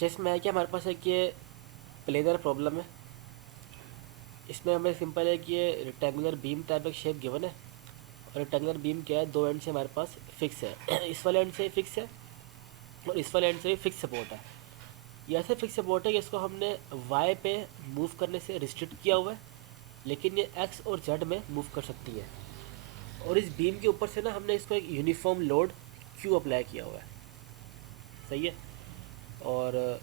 जिसमें है कि हमारे पास एक ये प्लेनर प्रॉब्लम है। इसमें हमें सिंपल है कि ये रेक्टेंगुलर बीम टाइप एक शेप गिवन है, और रेक्टेंगुलर बीम क्या है, दो एंड से हमारे पास फिक्स है इस वाले एंड से फिक्स है और इस वाले एंड से भी फिक्स सपोर्ट है। ये ऐसे फिक्स सपोर्ट है कि इसको हमने वाई पे मूव करने से रिस्ट्रिक्ट किया हुआ है, लेकिन ये एक्स और जेड में मूव कर सकती है। और इस बीम के ऊपर से ना हमने इसको एक यूनिफॉर्म लोड क्यू अप्लाई किया हुआ है। सही है। और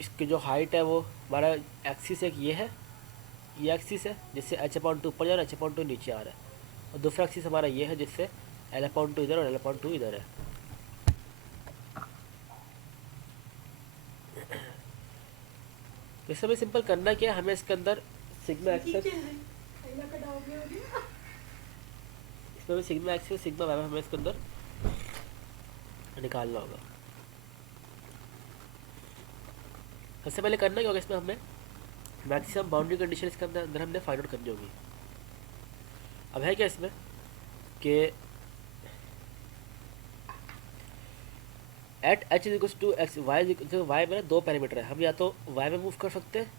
इसकी जो हाइट है वो हमारा एक्सिस एक ये एक्सिस है जिससे एच अपॉन टू ऊपर जा रहा है, एच अपॉन टू नीचे आ रहा है। और दूसरा एक्सिस हमारा ये है जिससे एल अपॉन टू इधर और एल अपॉन टू इधर है। तो इससे हमें सिंपल करना क्या है, हमें इसके अंदर सिग्मा एक्सेस, इसमें हमें सिग्मा एक्सेस सिग्मा वाई हमें इसके अंदर निकालना होगा। सबसे पहले करना क्या होगा, इसमें हमें मैक्सिमम बाउंड्री कंडीशन इसके अंदर हमने फाइंड आउट करनी होगी। अब है क्या इसमें कि at H is equal to X Y, Y में दो पैरामीटर है, हम या तो वाई में मूव कर सकते हैं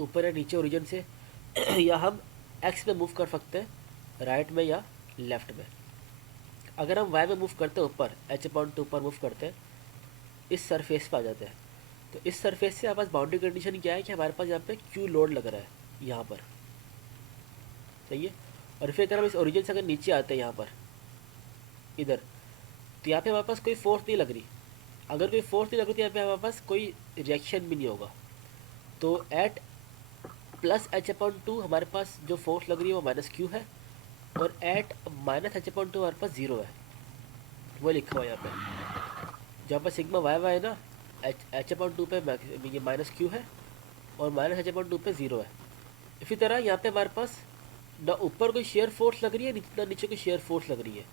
ऊपर या नीचे ओरिजिन से या हम एक्स में मूव कर सकते हैं राइट में या लेफ्ट में। अगर हम वाई में मूव करते हैं ऊपर, एच अपॉन टू ऊपर मूव करते हैं, इस सरफेस पे आ जाते हैं। तो इस सरफेस से हमारे पास बाउंड्री कंडीशन क्या है कि हमारे पास यहाँ पे क्यू लोड लग रहा है यहाँ पर। सही है। और फिर अगर हम इस ओरिजिन से अगर नीचे आते हैं यहाँ पर इधर, तो यहाँ पे हमारे पास कोई फोर्स नहीं लग रही। अगर कोई फोर्स नहीं लग रही तो यहाँ पे हमारे पास कोई रिएक्शन भी नहीं होगा। तो at plus H upon two हमारे पास जो फोर्स लग रही है वो माइनस क्यू है, और at minus H upon two हमारे पास जीरो है। वो लिखा हुआ है यहाँ पे, जहाँ पर सिग्मा वाई वाई है ना, एच अपॉन टू पे ये माइनस क्यू है और माइनस एच अपॉन टू पे जीरो है। इसी तरह यहाँ पे हमारे पास ना ऊपर कोई शेयर फोर्स लग रही है ना नीचे कोई शेयर फोर्स लग रही है।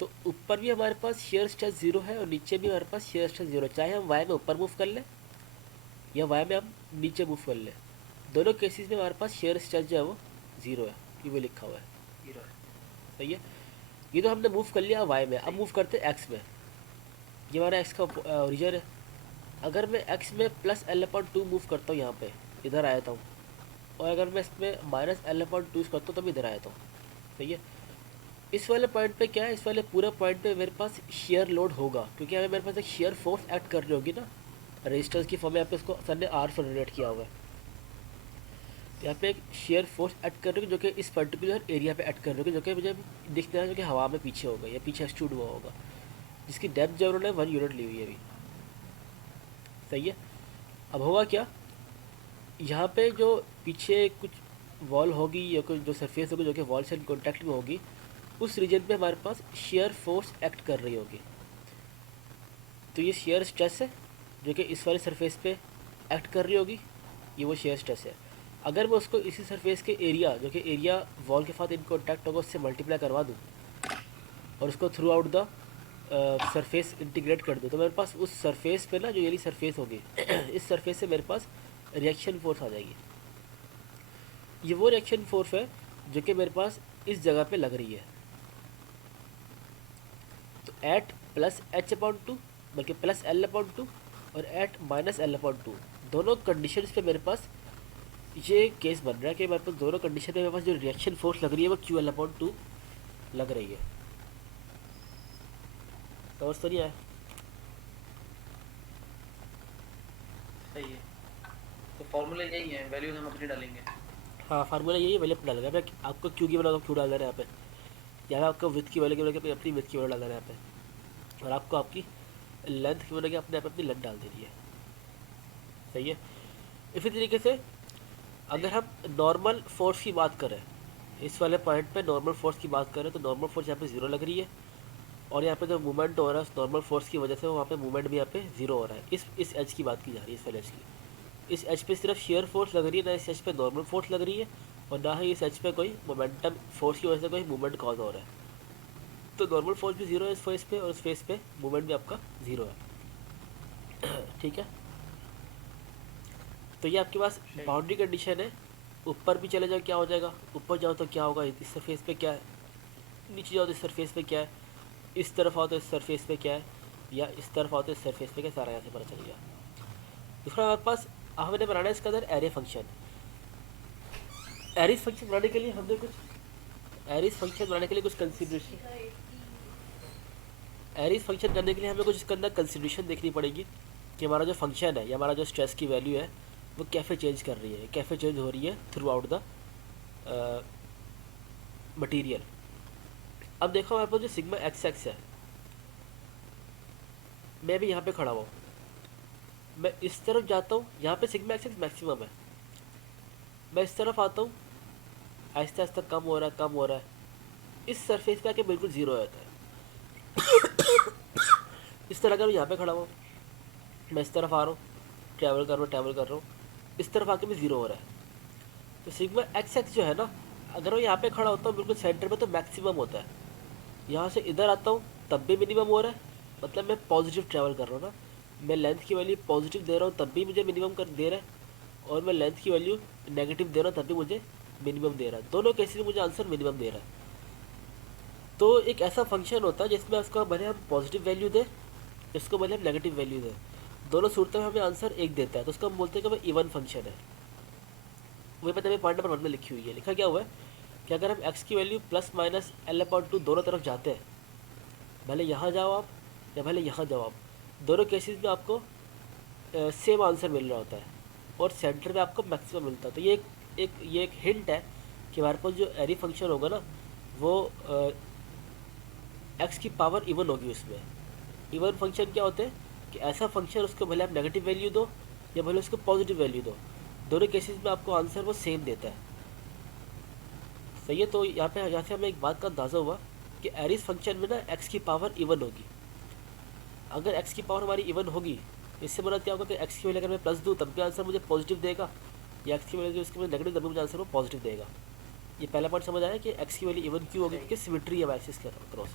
तो ऊपर भी हमारे पास शेयर स्ट्रेस जीरो है और नीचे भी हमारे पास शेयर स्ट्रेस जीरो है, चाहे हम वाई में ऊपर मूव कर लें या वाई में हम नीचे मूव कर लें। दोनों केसेस में हमारे पास शेयर स्ट्रेस जो है वो जीरो है, ये वो लिखा हुआ है जीरो है। सही है। ये तो हमने मूव कर लिया वाई में, अब मूव करते हैं एक्स में। ये हमारा एक्स का ओरिजन है। अगर मैं एक्स में plus L upon to move करता हूँ यहाँ पे, इधर आया हूँ, और अगर मैं इसमें माइनस एल अपॉन टू करता हूँ तो मैं इधर आया हूँ। सही है। इस वाले पॉइंट पे क्या है, इस वाले पूरे पॉइंट पे मेरे पास शेयर लोड होगा, क्योंकि अगर मेरे पास एक शेयर फोर्स एक्ट कर रही होगी ना रजिस्टर्स की फॉर्म में, यहाँ पे इसको सर ने आर फॉर्मुलेट किया हुआ है। तो यहाँ पे एक शेयर फोर्स एक्ट कर रही होगी जो कि इस पर्टिकुलर एरिया पे एक्ट कर रही होगी, जो कि मुझे दिखता है जो कि हवा में पीछे होगा या पीछे एक्सट्रूड हुआ होगा, जिसकी डेप्थ जो उन्होंने 1 यूनिट ली हुई है अभी। सही है। अब होगा क्या, यहाँ पे जो पीछे कुछ वॉल होगी या कुछ जो सरफेस होगी जो कि वॉल से कॉन्टैक्ट में होगी, उस रीजन पे हमारे पास शेयर फोर्स एक्ट कर रही होगी। तो ये शेयर स्ट्रेस है जो कि इस वाले सरफेस पे एक्ट कर रही होगी, ये वो शेयर स्ट्रेस है। अगर मैं उसको इसी सरफेस के एरिया जो कि एरिया वॉल के साथ इन कॉन्टैक्ट होगा उससे मल्टीप्लाई करवा दूँ और उसको through out the surface integrate कर दूँ, तो मेरे पास उस सरफेस पे ना जो ये सरफेस होगी इस सरफेस से मेरे पास रिएक्शन फोर्स आ जाएगी। ये वो रिएक्शन फोर्स है जो कि मेरे पास इस जगह पे लग रही है। तो at plus H upon two बल्कि प्लस एल अपॉन टू और at minus L upon two, दोनों कंडीशंस पे मेरे पास ये केस बन रहा है कि मेरे पास दोनों कंडीशन पे मेरे पास जो रिएक्शन फोर्स लग रही है वो क्यू एल अपॉन टू लग रही है। समझ तो नहीं आया? सही है। तो फॉर्मूला यही है, वैल्यूज हम अपनी डालेंगे। हाँ, फार्मूला यही वैल्यू अपना डालेगा। मैं आपको क्यू की बना क्यू डाल देना है यहाँ पे, या आपको विथ की वैल्यू की बना के अपनी विथ की वैल्यू डाल देना है यहाँ पे, और आपको आपकी लेंथ की बना के अपने आप अपनी लेंथ डाल देनी है। सही है। इसी तरीके से अगर हम नॉर्मल फोर्स की बात करें, इस वाले पॉइंट पे नॉर्मल फोर्स की बात करें, तो नॉर्मल फोर्स यहाँ पे जीरो लग रही है, और यहाँ पे जो मूवमेंट हो रहा है उस नॉर्मल फोर्स की वजह से वहाँ पे मूवमेंट भी यहाँ पे जीरो हो रहा है। इस एच की बात की जा रही है, इस वाले एच की। इस एच पे सिर्फ शेयर फोर्स लग रही है, ना इस एच पे नॉर्मल फोर्स लग रही है, और ना ही इस एच पे कोई मोमेंटम फोर्स की वजह से कोई मूवमेंट कॉज हो रहा है। तो नॉर्मल फोर्स भी जीरो है इस फेस पे, और इस फेस पे मूवमेंट भी आपका जीरो है। ठीक है। तो ये आपके पास सही। बाउंड्री कंडीशन है। ऊपर भी चले जाओ क्या हो जाएगा, ऊपर जाओ तो क्या होगा, इस सरफेस पे क्या है, नीचे जाओ तो इस सरफेस पे क्या है, इस तरफ आओ तो इस सरफेस पे क्या है, या इस तरफ आओ तो इस सरफेस पे क्या, सारा यहाँ से पता चल गया। दूसरा हमारे पास हमने बनाना है इसके अंदर एरे फंक्शन। एरीज फंक्शन बनाने के लिए हमने कुछ एरीज फंक्शन बनाने के लिए कुछ कंसिडरेशन एरीज फंक्शन करने के लिए हमें कुछ इसके अंदर कंसिडरेशन देखनी पड़ेगी कि हमारा जो फंक्शन है या हमारा जो स्ट्रेस की वैल्यू है वो कैफे चेंज कर रही है, कैफे चेंज हो रही है थ्रू आउट द मटीरियल। अब देखो हमारे पास जो सिग्मा एक्स एक्स है, मैं भी यहाँ पे खड़ा हुआ, मैं इस तरफ जाता हूँ, यहाँ पे सिग्मा एक्स एक्स मैक्सिमम है, मैं इस तरफ आता हूँ, आहिस्ता आहिस्ता कम हो रहा है, कम हो रहा है, इस सरफेस पे आके बिल्कुल ज़ीरो हो जाता है। इस तरह का मैं यहाँ पे खड़ा हुआ, मैं इस तरफ आ रहा हूँ, ट्रैवल कर रहा हूँ, इस तरफ आके मैं ज़ीरो हो रहा है। तो सिग्मा एक्स एक्स जो है ना, अगर मैं यहाँ पे खड़ा होता हूँ बिल्कुल सेंटर में तो मैक्सिमम होता है, यहाँ से इधर आता हूँ तब भी मिनिमम हो रहा है, मतलब मैं पॉजिटिव ट्रैवल कर रहा हूँ ना, मैं लेंथ की वैल्यू पॉजिटिव दे रहा हूँ तब भी मुझे मिनिमम कर दे रहा है, और मैं लेंथ की वैल्यू नेगेटिव दे रहा हूँ तब भी मुझे मिनिमम दे रहा है। दोनों केसेस में मुझे आंसर मिनिमम दे रहा है। तो एक ऐसा फंक्शन होता है जिसमें उसको भले हम पॉजिटिव वैल्यू दें, इसको भले हम नेगेटिव वैल्यू दें, दोनों सूरतों में हमें आंसर एक देता है, तो उसको हम बोलते हैं कि वह इवन फंक्शन है। वही पता है पॉइंट नंबर 1 में लिखी हुई है, लिखा क्या हुआ है कि अगर हम x की वैल्यू प्लस माइनस L/2 दोनों तरफ जाते हैं, भले यहाँ जाओ आप या भले यहाँ जाओ आप, दोनों केसेस में आपको सेम आंसर मिल रहा होता है और सेंटर में आपको मैक्सिमम मिलता है। तो ये एक हिंट है कि हमारे पास जो एरी फंक्शन होगा ना वो एक्स की पावर इवन होगी उसमें। इवन फंक्शन क्या होते हैं कि ऐसा फंक्शन उसको भले आप नेगेटिव वैल्यू दो या भले उसको पॉजिटिव वैल्यू दो, दोनों केसेस में आपको आंसर वो सेम देता है। सही है। तो यहाँ से हमें एक बात का अंदाज़ा हुआ कि एरीज फंक्शन में ना एक्स की पावर इवन होगी। अगर एक्स की पावर हमारी इवन होगी, इससे मतलब क्या होगा कि एक्स की वैल्यू अगर मैं प्लस दूँ तब भी आंसर मुझे पॉजिटिव देगा, या एक्स की वैल्यू उसके मैं नेगेटिव तब भी मुझे आंसर वो पॉजिटिव देगा। ये पहला पॉइंट समझ आया कि एक्स की वैल्यू इवन क्यों होगी, क्योंकि सिमेट्री है एक्सिस के क्रॉस।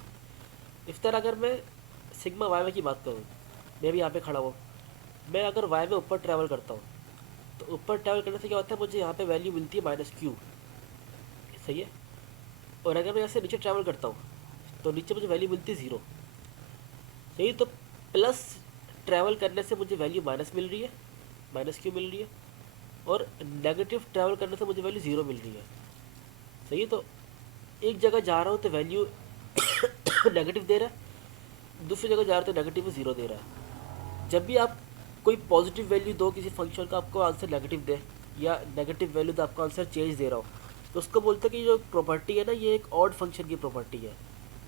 इस तरह अगर मैं सिग्मा वाई में की बात करूँ, मैं भी यहाँ पे खड़ा हूँ, मैं अगर वाई में ऊपर ट्रैवल करता हूँ तो ऊपर ट्रैवल करने से क्या होता है, मुझे यहाँ पे वैल्यू मिलती है -q। सही है। और अगर मैं यहाँ से नीचे ट्रैवल करता हूँ तो नीचे मुझे वैल्यू मिलती है 0। सही। तो प्लस ट्रैवल करने से मुझे वैल्यू माइनस मिल रही है, -q मिल रही है, और नेगेटिव ट्रैवल करने से मुझे वैल्यू 0 मिल रही है। सही है। तो एक जगह जा रहा हूँ तो वैल्यू नेगेटिव दे रहा है, दूसरी जगह जा रहा हूँ तो नेगेटिव 0 दे रहा है। जब भी आप कोई पॉजिटिव वैल्यू दो किसी फंक्शन का, आपको आंसर नेगेटिव दे, या नेगेटिव वैल्यू तो आपको आंसर चेंज दे रहा हो, तो उसको बोलते हैं कि जो प्रॉपर्टी है ना, ये एक ऑड फंक्शन की प्रॉपर्टी है।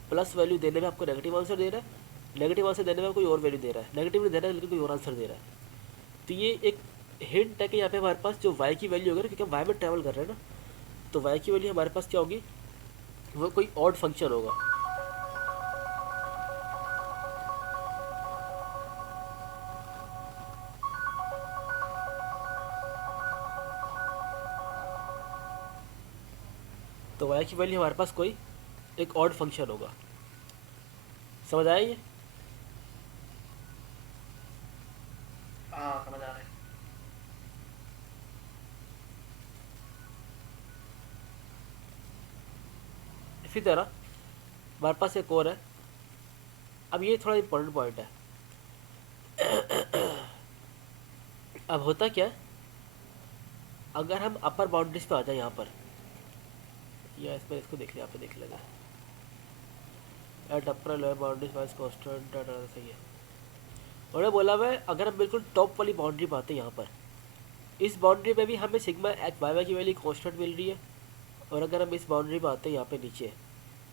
प्लस वैल्यू देने में आपको नेगेटिव आंसर दे रहा है, नेगेटिव आंसर देने में कोई और वैल्यू दे रहा है, नेगेटिव नहीं दे रहा है लेकिन कोई और आंसर दे रहा है। तो ये एक हिंट है कि यहाँ पे हमारे पास जो वाई की वैल्यू होगी ना, क्योंकि हम वाई में ट्रैवल कर रहे हैं ना, तो वाई की वैल्यू हमारे पास क्या होगी, वो कोई ऑड फंक्शन होगा। तो वाई की वैल्यू हमारे पास कोई एक ऑड फंक्शन होगा। समझ आया ये? हाँ समझ आ रहा है। इसी तरह हमारे पास एक और है। अब ये थोड़ा इंपॉर्टेंट पॉइंट है। अब होता क्या है, अगर हम अपर बाउंड्रीज पे आ जाए यहाँ पर, या इसमें इसको देख ले, यहाँ पे देख लेगा at upper lower boundaries wise constant, सही है। उन्होंने बोला हुआ है अगर हम बिल्कुल टॉप वाली बाउंड्री पे आते हैं यहाँ पर, इस बाउंड्री पे भी हमें सिग्मा एक्स वाई वाई की वैल्यू कांस्टेंट मिल रही है, और अगर हम इस बाउंड्री पे आते हैं यहाँ पे नीचे,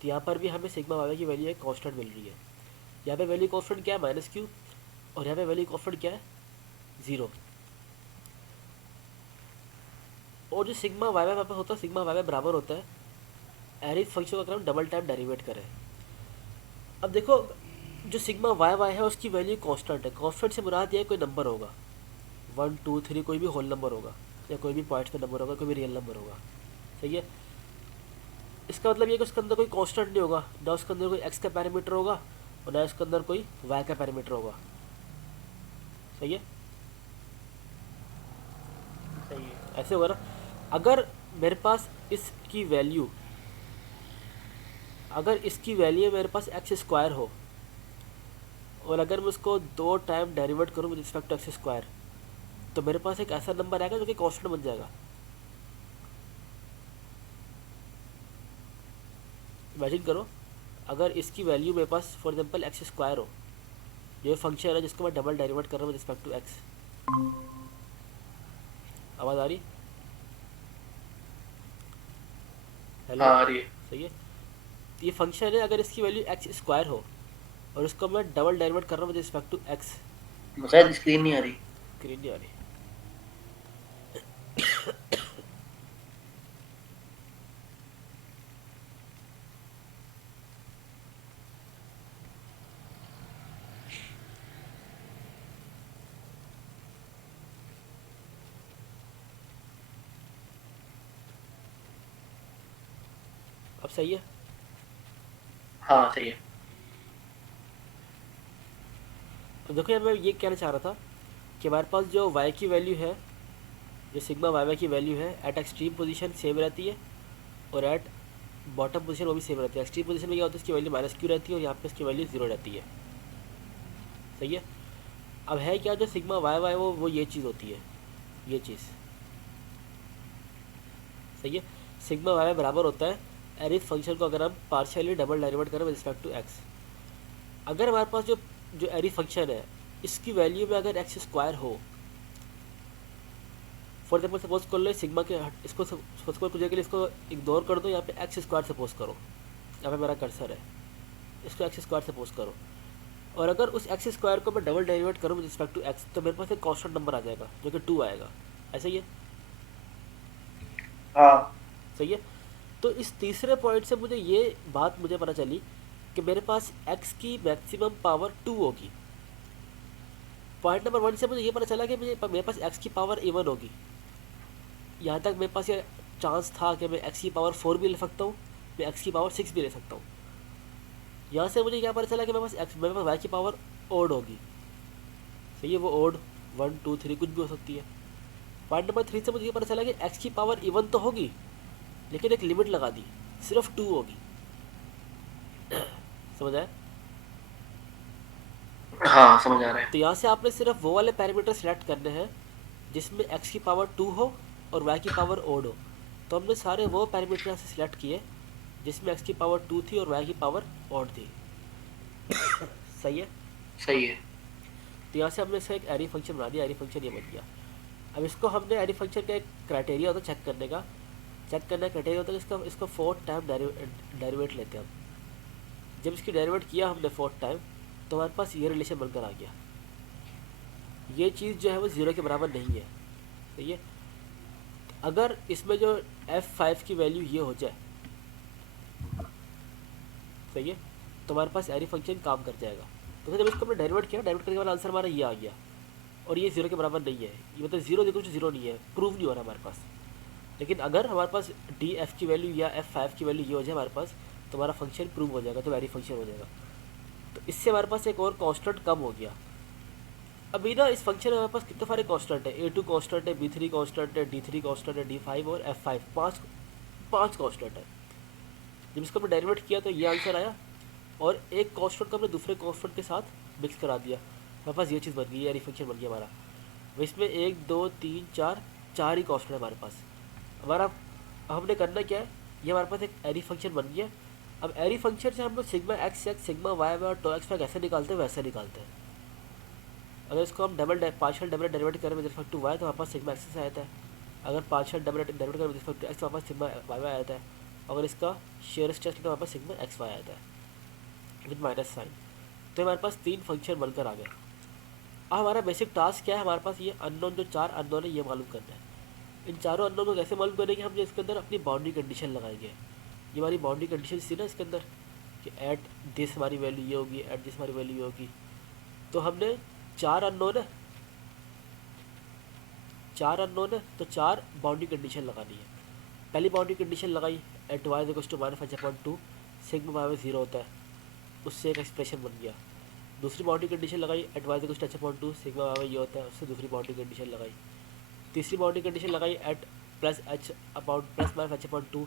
तो यहाँ पर भी हमें सिग्मा वाई वाई की वैल्यू एक कांस्टेंट मिल रही है। यहाँ पे वैल्यू कांस्टेंट क्या है, -q, और यहाँ पे वैल्यू कांस्टेंट क्या है, 0। और जो सिग्मा वाई वाई वहाँ पर होता है, सिग्मा वाई वाई बराबर होता है एरीज फंक्शन का, अगर हम डबल टाइम डेरिवेट करें। अब देखो जो सिग्मा वाई वाई है उसकी वैल्यू कांस्टेंट है। कांस्टेंट से मुराद ये है कोई नंबर होगा, 1 2 3 कोई भी होल नंबर होगा, या कोई भी पॉइंट्स का नंबर होगा, कोई भी रियल नंबर होगा। सही है। इसका मतलब ये कि उसके अंदर कोई कांस्टेंट नहीं होगा, ना उसके अंदर कोई एक्स का पैरामीटर होगा और ना उसके अंदर कोई वाई का पैरामीटर होगा। सही है। सही है। ऐसे होगा ना। अगर मेरे पास इसकी वैल्यू, अगर इसकी वैल्यू मेरे पास x² हो, और अगर मैं उसको 2 टाइम डेरिवेट करूँ विद रिस्पेक्ट टू x², तो मेरे पास एक ऐसा नंबर आएगा जो कि कांस्टेंट बन जाएगा। इमेजिन करो अगर इसकी वैल्यू मेरे पास फॉर एग्जांपल एक्स स्क्वायर हो, जो फंक्शन है जिसको मैं डबल डेरिवेट कर रहा हूँ विद रिस्पेक्ट टू एक्स। आवाज़ आ रही? हेलो? हाँ आ रही है। सही है। ये फंक्शन है, अगर इसकी वैल्यू एक्स स्क्वायर हो और इसको मैं डबल डेरिवेट कर रहा हूँ विद रिस्पेक्ट टू एक्स। शायद स्क्रीन नहीं आ रही। स्क्रीन नहीं आ रही? अब सही है? हाँ सही है। तो देखो यार, मैं ये कहना चाह रहा था कि हमारे पास जो y की वैल्यू है, जो सिग्मा वाई की वैल्यू है, एट एक्सट्रीम पोजीशन सेम रहती है और एट बॉटम पोजीशन वो भी सेम रहती है। एक्सट्रीम पोजीशन में क्या होता है, इसकी वैल्यू माइनस क्यू रहती है और यहाँ पे इसकी वैल्यू जीरो रहती है। सही है। अब है क्या, जो सिग्मा वाई वाई वो ये चीज़ होती है, ये चीज़। सही है। सिग्मा वाई बराबर होता है एरिथ फंक्शन को अगर हम पार्शियली डबल डेरिवेट करें विद रिस्पेक्ट टू एक्स। अगर हमारे पास जो जो एरिथ फंक्शन है इसकी वैल्यू में अगर एक्स स्क्वायर हो, फॉर एग्जाम्पल सपोज कर लो सिग्मा के इसको सपोज के लिए इसको इग्नोर कर दो, यहाँ पे एक्स स्क्वायर सपोज करो, यहाँ पे मेरा कर्सर है, इसको एक्स स्क्वायर सपोज करो। और अगर उस एक्स स्क्वायर को मैं डबल डेरिवेट करूँ विद रिस्पेक्ट टू एक्स तो मेरे पास एक कांस्टेंट नंबर आ जाएगा जो कि 2 आएगा। ऐसा ही है? हाँ सही है। तो इस तीसरे पॉइंट से मुझे ये बात मुझे पता चली कि मेरे पास x की मैक्सिमम पावर 2 होगी। पॉइंट नंबर 1 से मुझे ये पता चला कि मेरे पास x की पावर इवन होगी। यहाँ तक मेरे पास ये चांस था कि मैं x की पावर 4 भी ले सकता हूँ, मैं x की पावर 6 भी ले सकता हूँ। यहाँ से मुझे क्या पता चला कि मेरे पास y की पावर ओड होगी। सही है, वो ओड 1 2 3 कुछ भी हो सकती है। पॉइंट नंबर 3 से मुझे ये पता चला कि x की पावर इवन तो होगी लेकिन एक लिमिट लगा दी, सिर्फ 2 होगी। समझ आया? हाँ समझ आ रहा है। तो यहाँ से आपने सिर्फ वो वाले पैरामीटर सेलेक्ट करने हैं जिसमें x की पावर 2 हो और y की पावर ओड हो। तो हमने सारे वो पैरामीटर यहाँ से सिलेक्ट किए जिसमें x की पावर 2 थी और y की पावर ओड थी। सही है। सही है। तो यहाँ से हमने इसका एक एरी फंक्शन बना दिया, एरी फंक्शन ये बन गया। अब इसको हमने एरी फंक्शन का एक क्राइटेरिया होता है चेक करने का, चेक करने का क्राइटेरिया होता है कि इसको फोर्थ टाइम डेरिवेट लेते हैं हम। जब इसकी डेरिवेट किया हमने फोर्थ टाइम तो हमारे पास ये रिलेशन बनकर आ गया। ये चीज़ जो है वो ज़ीरो के बराबर नहीं है। सही है। अगर इसमें जो f5 की वैल्यू ये हो जाए, सही है, तो हमारे पास एरी फंक्शन काम कर जाएगा। तो जब इसको हमने डेरिवेट किया, डेरिवेट करने के बाद आंसर हमारा ये आ गया और ये ज़ीरो के बराबर नहीं है। ये मतलब ज़ीरो देखो ज़ीरो नहीं है, प्रूव नहीं हो रहा हमारे पास। लेकिन अगर हमारे पास डी एफ की वैल्यू या f5 की वैल्यू ये हो जाए हमारे पास तो हमारा फंक्शन प्रूव हो जाएगा, तो एरी फंक्शन हो जाएगा। तो इससे हमारे पास एक और कांस्टेंट कम हो गया। अभी ना इस फंक्शन में हमारे पास कितने सारे कांस्टेंट है, a2 कांस्टेंट है, b3 कांस्टेंट है, d3 कांस्टेंट है, d5 और f5, पाँच कांस्टेंट है। जब इसको हमने डेरिवेट किया तो ये आंसर आया और एक कांस्टेंट को हमने दूसरे कांस्टेंट के साथ मिक्स करा दिया, हमारे पास ये चीज़ बन गई, एरी फंक्शन बन गया हमारा। अब इसमें 1 2 3 4 चार ही कांस्टेंट है हमारे पास। हमारा हमने करना क्या है, ये हमारे पास एक एरी फंक्शन बन गया। अब एरी फंक्शन से हम लोग sigma x x sigma Y Y और टो एक्स वाई कैसे निकालते हैं वैसे निकालते हैं। अगर इसको हम पार्शियल डबल डेरिवेट करें विद रिस्पेक्ट टू वाई तो हमारे पास सिग्मा एक्स से आता है। अगर पार्शियल डबल डेरिवेट करें विद रिस्पेक्ट टू एक्स तो हमारे पास सिग्मा वाई वाई आता है। अगर इसका शेयर टेस्ट तो हमारे पास सिग्मा एक्स वाई आता है विद माइनस साइन। तो हमारे पास 3 फंक्शन बनकर आ गए। अब हमारा बेसिक टास्क क्या है, हमारे पास ये अननोन जो 4 अननोन है ये मालूम करना है। इन चारों अननोन को कैसे मालूम करेंगे, हम जो इसके अंदर अपनी बाउंड्री कंडीशन लगाएंगे। ये हमारी बाउंड्री कंडीशन थी ना इसके अंदर कि एट दिस हमारी वैल्यू ये होगी, एट दिस हमारी वैल्यू ये होगी। तो हमने 4 अननोन है, 4 अननोन है तो 4 बाउंड्री कंडीशन लगानी है। पहली बाउंड्री कंडीशन लगाई at Y equals to -5/2 sigma Y में 0 होता है, उससे एक एक्सप्रेशन बन गया। दूसरी बाउंड्री कंडीशन लगाई at Y equals to h/2 sigma Y में ये होता है, उससे दूसरी बाउंड्री कंडीशन लगाई। तीसरी बाउंड्री कंडीशन लगाई at plus -h/2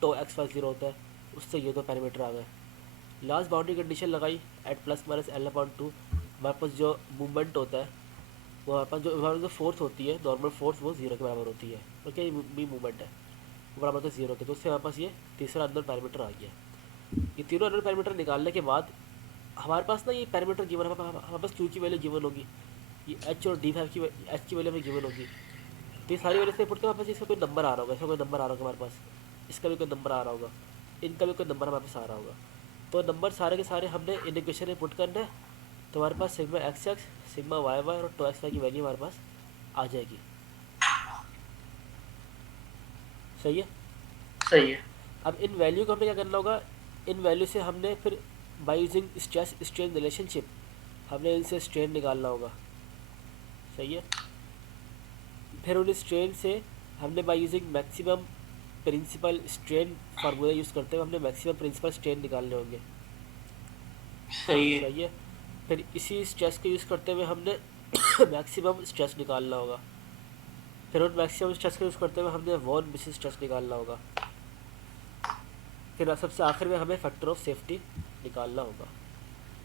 tau x Y 0 होता है, उससे ये दो पैरामीटर आ गए। लास्ट बाउंड्री कंडीशन लगाई एट +-L/2 हमारे पास जो मूवमेंट होता है वो हमारे पास जो फोर्स होती है, नॉर्मल फोर्स, वो जीरो के बराबर होती है। ओके, ये भी मूवमेंट है, वो बराबर होता है जीरो के। तो उससे हमारे पास ये तीसरा अननोन पैरामीटर आ गया। ये तीनों अननोन पैरामीटर निकालने के बाद हमारे पास ना ये पैरामीटर गिवन, हमारे पास क्यू की वैल्यू गिवन होगी, ये एच और डी की एच की वैल्यू हमें गिवन होगी। तो ये सारी वैल्यू से पुट के हमारे पास इसका कोई नंबर आ रहा होगा, इसका कोई नंबर आ रहा होगा हमारे पास, इसका भी कोई नंबर आ रहा होगा, इनका भी कोई नंबर हमारे पास आ रहा होगा। तो नंबर सारे के सारे हमने इन इक्वेशन में पुट करना है। तो हमारे पास sigma x x, sigma Y Y और टो एक्स वाई की वैल्यू हमारे पास आ जाएगी। सही है। सही है। अब इन वैल्यू को हमें क्या करना होगा, इन वैल्यू से हमने फिर by using stress strain relationship हमने इनसे स्ट्रेन निकालना होगा। सही है। फिर उन स्ट्रेन से हमने by using maximum principal strain formula use करते हुए हमने मैक्सिमम प्रिंसिपल स्ट्रेन निकालने होंगे। सही है। सही है। फिर इसी स्ट्रेस को यूज़ करते हुए हमने मैक्सिमम स्ट्रेस निकालना होगा। फिर उन मैक्सिमम स्ट्रेस को यूज़ करते हुए हमने वॉन मिसिस स्ट्रेस निकालना होगा। फिर सबसे आखिर में हमें फैक्टर ऑफ सेफ्टी निकालना होगा।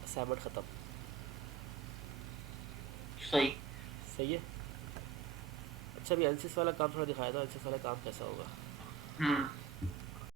असाइनमेंट ख़त्म। सही। सही है। अच्छा, अभी एनसीएस वाला काम थोड़ा दिखाया था, एनसीएस वाला काम कैसा होगा। हम्म।